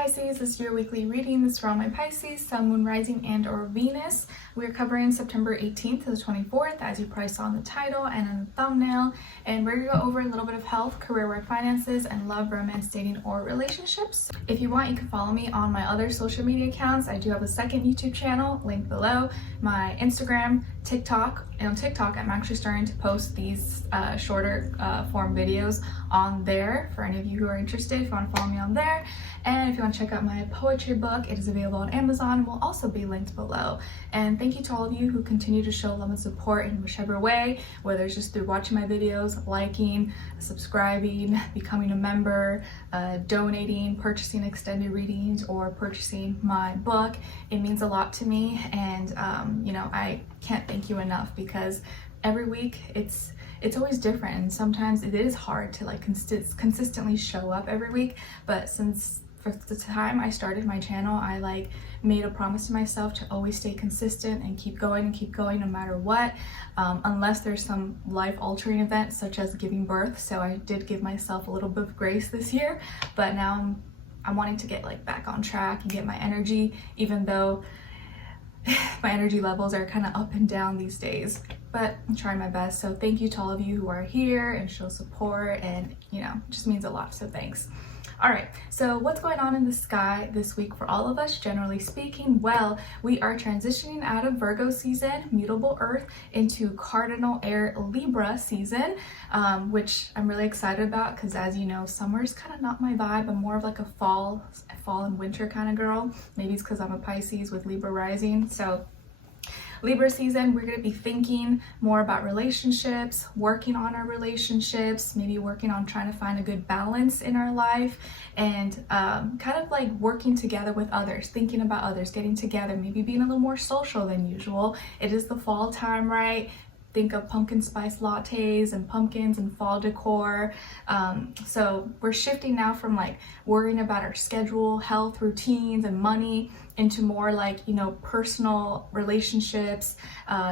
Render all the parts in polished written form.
Pisces, this is your weekly reading. This is for all my Pisces, Sun, Moon, Rising, and or Venus. We're covering September 18th to the 24th, as you probably saw in the title and in the thumbnail. And we're going to go over a little bit of health, career, work, finances, and love, romance, dating, or relationships. If you want, you can follow me on my other social media accounts. I do have a second YouTube channel, linked below, my Instagram, TikTok. And on TikTok, I'm actually starting to post these shorter form videos on there for any of you who are interested. If you want to follow me on there. And if you want to check out my poetry book, it is available on Amazon, will also be linked below. And thank you to all of you who continue to show love and support in whichever way, whether it's just through watching my videos, liking, subscribing, becoming a member, donating, purchasing extended readings, or purchasing my book. It means a lot to me, and you know, I can't thank you enough, because every week it's always different, and sometimes it is hard to like consistently show up every week. But since for the time I started my channel, I like made a promise to myself to always stay consistent and keep going no matter what, unless there's some life-altering event such as giving birth. So I did give myself a little bit of grace this year, but now I'm wanting to get like back on track and get my energy, even though my energy levels are kind of up and down these days, but I'm trying my best. So thank you to all of you who are here and show support, and you know, it just means a lot, so thanks. All right, so what's going on in the sky this week for all of us, generally speaking? Well, we are transitioning out of Virgo season, mutable earth, into cardinal air Libra season, which I'm really excited about, because as you know, summer is kind of not my vibe. I'm more of like a fall and winter kind of girl. Maybe it's because I'm a Pisces with Libra rising. So Libra season, we're going to be thinking more about relationships, working on our relationships, maybe working on trying to find a good balance in our life, and kind of like working together with others, thinking about others, getting together, maybe being a little more social than usual. It is the fall time, right? Think of pumpkin spice lattes and pumpkins and fall decor. So we're shifting now from like worrying about our schedule, health, routines, and money into more like, you know, personal relationships,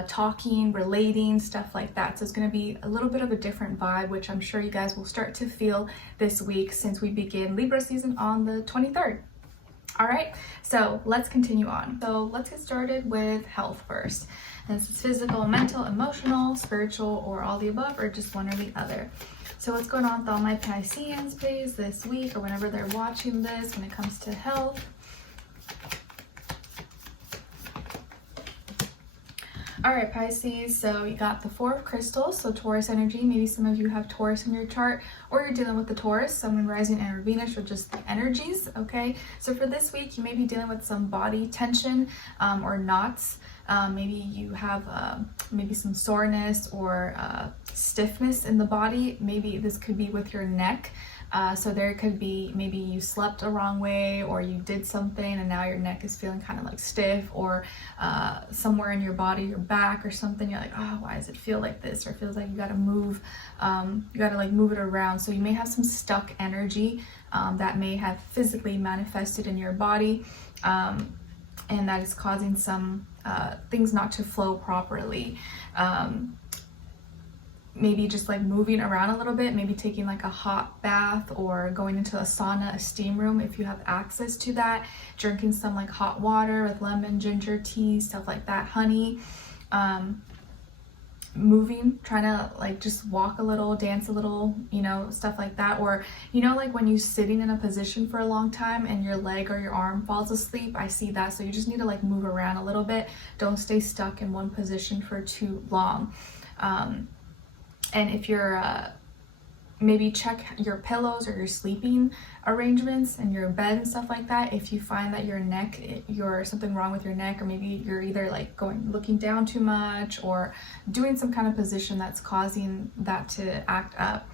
talking, relating, stuff like that. So it's going to be a little bit of a different vibe, which I'm sure you guys will start to feel this week, since we begin Libra season on the 23rd. All right, so let's continue on. So let's get started with health first. And this is physical, mental, emotional, spiritual, or all the above, or just one or the other. So what's going on with all my Pisceans, please, this week, or whenever they're watching this, when it comes to health? All right, Pisces, so you got the Four of Crystals, so Taurus energy. Maybe some of you have Taurus in your chart, or you're dealing with the Taurus, Sun, Moon, Rising, and Venus, or just the energies, okay? So for this week, you may be dealing with some body tension or knots. Maybe you have maybe some soreness or stiffness in the body. Maybe this could be with your neck. So there could be, maybe you slept the wrong way, or you did something and now your neck is feeling kind of like stiff, or somewhere in your body, your back or something, you're like, oh, why does it feel like this? Or it feels like you got to move, you got to like move it around. So you may have some stuck energy that may have physically manifested in your body, and that is causing some things not to flow properly. Maybe just like moving around a little bit, maybe taking like a hot bath, or going into a sauna, a steam room if you have access to that, drinking some like hot water with lemon, ginger tea, stuff like that, honey, moving, trying to like just walk a little, dance a little, you know, stuff like that. Or, you know, like when you're sitting in a position for a long time and your leg or your arm falls asleep, I see that. So you just need to like move around a little bit. Don't stay stuck in one position for too long. And if you're, maybe check your pillows or your sleeping arrangements and your bed and stuff like that. If you find that your neck, you're something wrong with your neck, or maybe you're either like looking down too much, or doing some kind of position that's causing that to act up.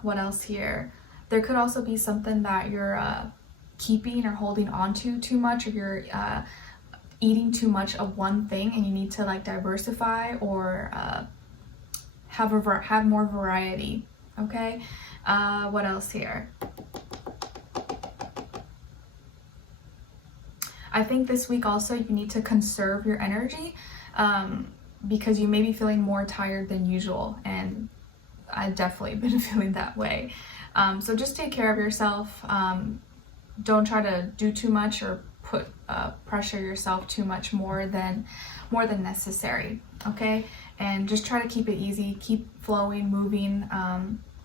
What else here? There could also be something that you're keeping or holding on to too much, or you're eating too much of one thing and you need to like diversify, or have more variety, okay? What else here? I think this week also you need to conserve your energy, because you may be feeling more tired than usual, and I've definitely been feeling that way. So just take care of yourself. don't try to do too much or put pressure yourself too much more than necessary, okay? And just try to keep it easy, keep flowing, moving.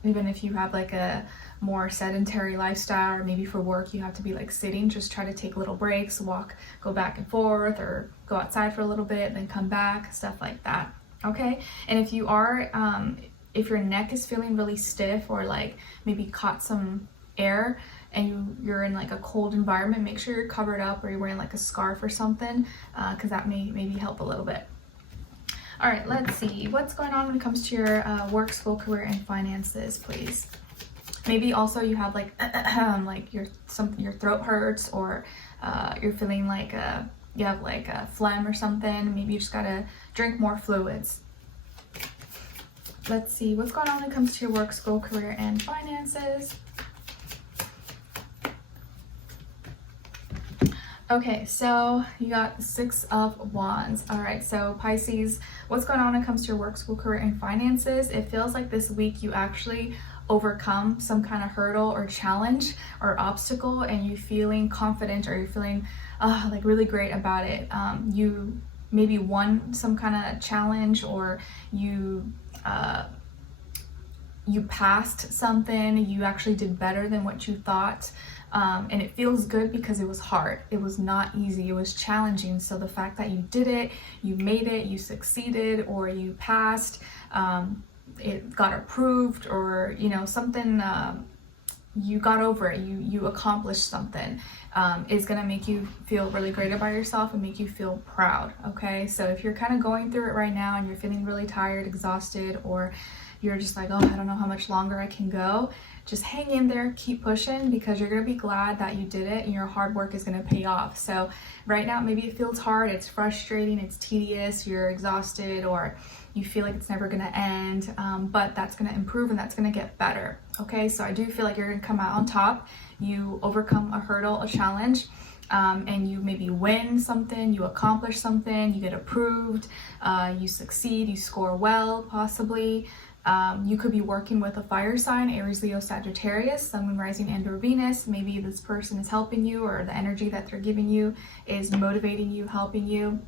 Even if you have like a more sedentary lifestyle, or maybe for work you have to be like sitting, just try to take little breaks, walk, go back and forth, or go outside for a little bit, then come back, stuff like that, okay? And if you are, if your neck is feeling really stiff, or like maybe caught some air and you're in like a cold environment, make sure you're covered up, or you're wearing like a scarf or something, because that may maybe help a little bit. All right, let's see what's going on when it comes to your work, school, career, and finances, please. Maybe also you have like like your throat hurts, or you're feeling like you have like a phlegm or something. Maybe you just gotta drink more fluids. Let's see what's going on when it comes to your work, school, career, and finances. Okay, so you got the 6 of Wands. All right, so Pisces, what's going on when it comes to your work, school, career, and finances? It feels like this week you actually overcome some kind of hurdle or challenge or obstacle, and you feeling confident, or you're feeling like really great about it. You maybe won some kind of challenge, or you passed something, you actually did better than what you thought. And it feels good because it was hard. It was not easy. It was challenging. So the fact that you did it, you made it, you succeeded, or you passed, it got approved, or something, you got over it, you accomplished something, is gonna make you feel really great about yourself and make you feel proud, okay? So if you're kind of going through it right now and you're feeling really tired, exhausted, or you're just like, oh, I don't know how much longer I can go, just hang in there, keep pushing, because you're gonna be glad that you did it and your hard work is gonna pay off. So right now, maybe it feels hard, it's frustrating, it's tedious, you're exhausted, or you feel like it's never gonna end, but that's gonna improve and that's gonna get better, okay? So I do feel like you're gonna come out on top. You overcome a hurdle, a challenge, and you maybe win something, you accomplish something, you get approved, you succeed, you score well, possibly. You could be working with a fire sign, Aries, Leo, Sagittarius, Sun, Moon, Rising, and or Venus. Maybe this person is helping you, or the energy that they're giving you is motivating you, helping you.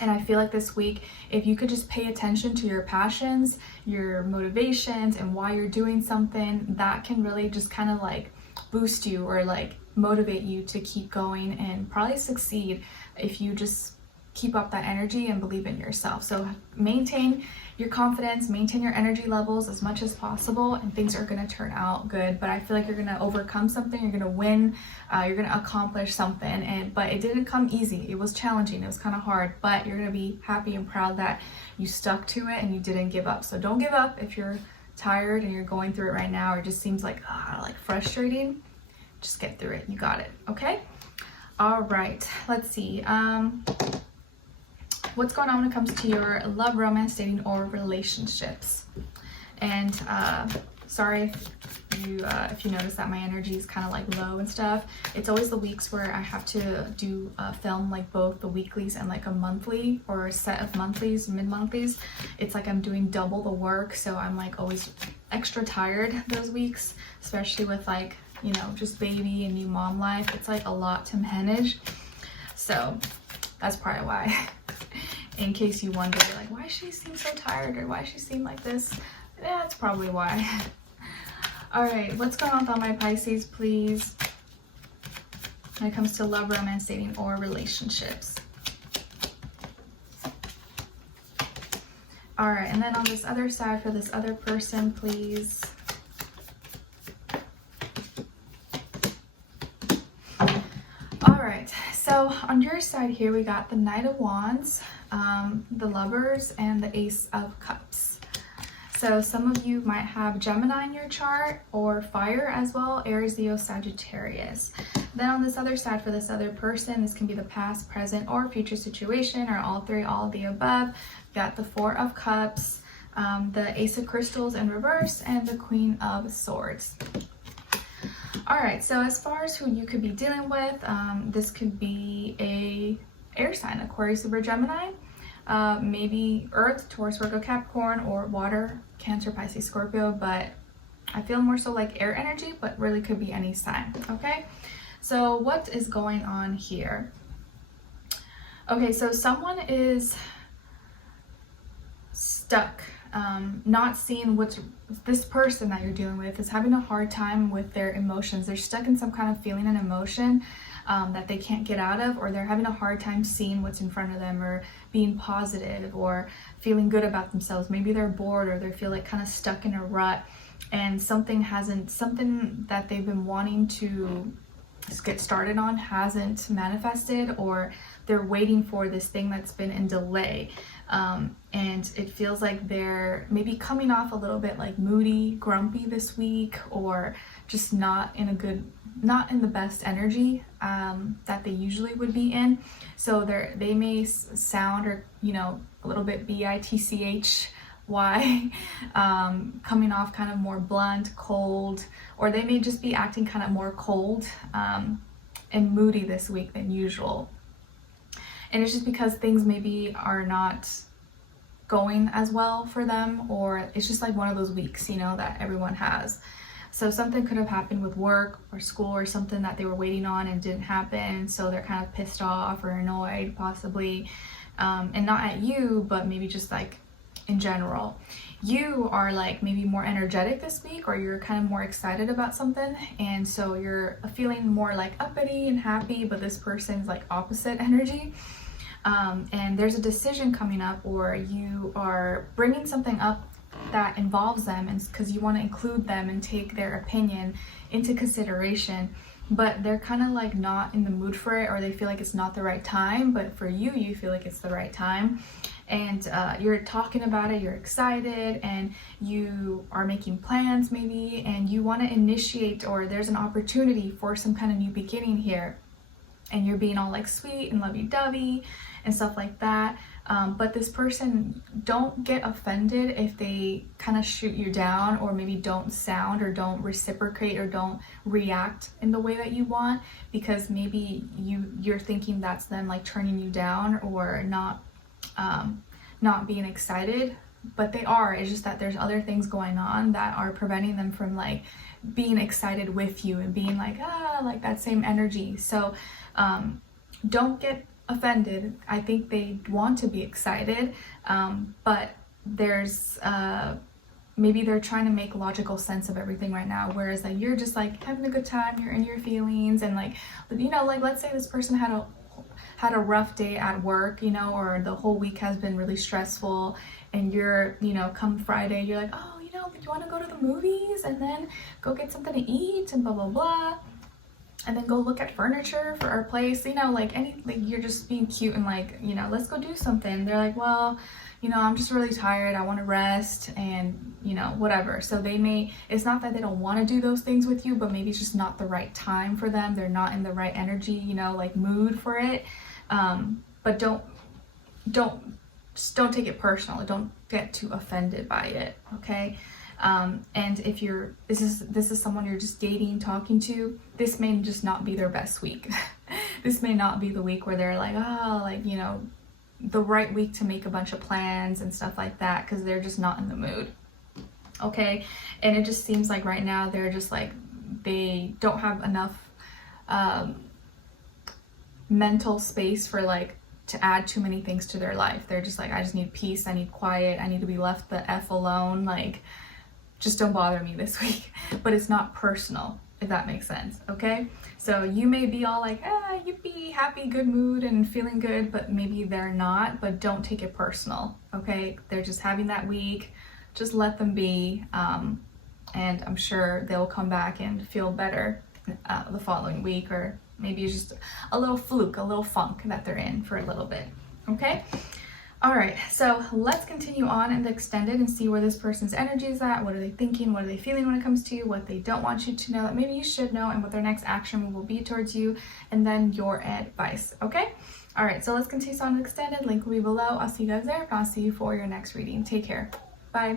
And I feel like this week, if you could just pay attention to your passions, your motivations, and why you're doing something, that can really just kind of like boost you, or like motivate you to keep going and probably succeed if you just keep up that energy and believe in yourself. So maintain your confidence, maintain your energy levels as much as possible, and things are going to turn out good. But I feel like you're going to overcome something, you're going to win, you're going to accomplish something, but it didn't come easy. It was challenging, it was kind of hard, but you're going to be happy and proud that you stuck to it and you didn't give up. So don't give up if you're tired and you're going through it right now, or it just seems like frustrating. Just get through it. You got it. Okay? All right. Let's see. What's going on when it comes to your love, romance, dating, or relationships? And sorry if you notice that my energy is kind of like low and stuff. It's always the weeks where I have to do film like both the weeklies and like a monthly, or a set of monthlies, mid-monthlies. It's like I'm doing double the work, so I'm like always extra tired those weeks, especially with like, just baby and new mom life. It's like a lot to manage. So that's probably why. In case you wonder, like, why she seem so tired, or why she seem like this? Yeah, that's probably why. All right, what's going on with all my Pisces, please, when it comes to love, romance, dating, or relationships? All right, and then on this other side for this other person, please. So on your side here, we got the Knight of Wands, the Lovers, and the Ace of Cups. So some of you might have Gemini in your chart, or fire as well, Aries, Leo, Sagittarius. Then on this other side for this other person, this can be the past, present, or future situation, or all three, all of the above. Got the Four of Cups, the Ace of Crystals in reverse, and the Queen of Swords. All right, so as far as who you could be dealing with, this could be a air sign, Aquarius, Libra, Gemini, maybe Earth, Taurus, Virgo, Capricorn, or water, Cancer, Pisces, Scorpio, but I feel more so like air energy, but really could be any sign, okay? So what is going on here? Okay, so someone is stuck, not seeing this person that you're dealing with is having a hard time with their emotions. They're stuck in some kind of feeling and emotion that they can't get out of, or they're having a hard time seeing what's in front of them, or being positive, or feeling good about themselves. Maybe they're bored, or they feel like kind of stuck in a rut, and something that they've been wanting to get started on hasn't manifested, or they're waiting for this thing that's been in delay. And it feels like they're maybe coming off a little bit like moody, grumpy this week, or just not in the best energy that they usually would be in. So they may sound, or a little bit bitchy, coming off kind of more blunt, cold, or they may just be acting kind of more cold and moody this week than usual. And it's just because things maybe are not going as well for them, or it's just like one of those weeks, that everyone has. So something could have happened with work or school, or something that they were waiting on and didn't happen. So they're kind of pissed off or annoyed, possibly, and not at you, but maybe just like in general. You are like maybe more energetic this week, or you're kind of more excited about something, and so you're feeling more like uppity and happy, but this person's like opposite energy. And there's a decision coming up, or you are bringing something up that involves them, and because you want to include them and take their opinion into consideration, but they're kind of like not in the mood for it, or they feel like it's not the right time. But for you feel like it's the right time, and you're talking about it, you're excited, and you are making plans maybe, and you want to initiate, or there's an opportunity for some kind of new beginning here, and you're being all like sweet and lovey-dovey and stuff like that. But this person, don't get offended if they kind of shoot you down, or maybe don't sound, or don't reciprocate, or don't react in the way that you want, because maybe you're thinking that's them like turning you down, or not being excited, but they are. It's just that there's other things going on that are preventing them from like being excited with you and being like that same energy. So don't get offended. I think they want to be excited, but there's maybe they're trying to make logical sense of everything right now, whereas like you're just like having a good time, you're in your feelings, and like like let's say this person had a rough day at work, or the whole week has been really stressful, and you're come Friday, you're like, oh, do you want to go to the movies and then go get something to eat and blah blah blah, and then go look at furniture for our place, like you're just being cute and like, let's go do something. They're like, well, I'm just really tired, I want to rest, and whatever. So it's not that they don't want to do those things with you, but maybe it's just not the right time for them. They're not in the right energy, like mood for it. But don't take it personal. Don't get too offended by it, okay? And if this is someone you're just dating, talking to, this may just not be their best week. This may not be the week where they're like, the right week to make a bunch of plans and stuff like that, because they're just not in the mood, okay? And it just seems like right now they're just like, they don't have enough mental space for like to add too many things to their life. They're just like, I just need peace, I need quiet, I need to be left the F alone, like just don't bother me this week. But it's not personal, if that makes sense, okay? So you may be all like, yippee, happy, good mood and feeling good, but maybe they're not. But don't take it personal, okay? They're just having that week, just let them be, and I'm sure they'll come back and feel better the following week, or maybe it's just a little fluke, a little funk that they're in for a little bit, okay? All right, so let's continue on in the extended and see where this person's energy is at. What are they thinking? What are they feeling when it comes to you? What they don't want you to know that maybe you should know, and what their next action will be towards you, and then your advice, okay? All right, so let's continue on in the extended. Link will be below. I'll see you guys there, and I'll see you for your next reading. Take care. Bye.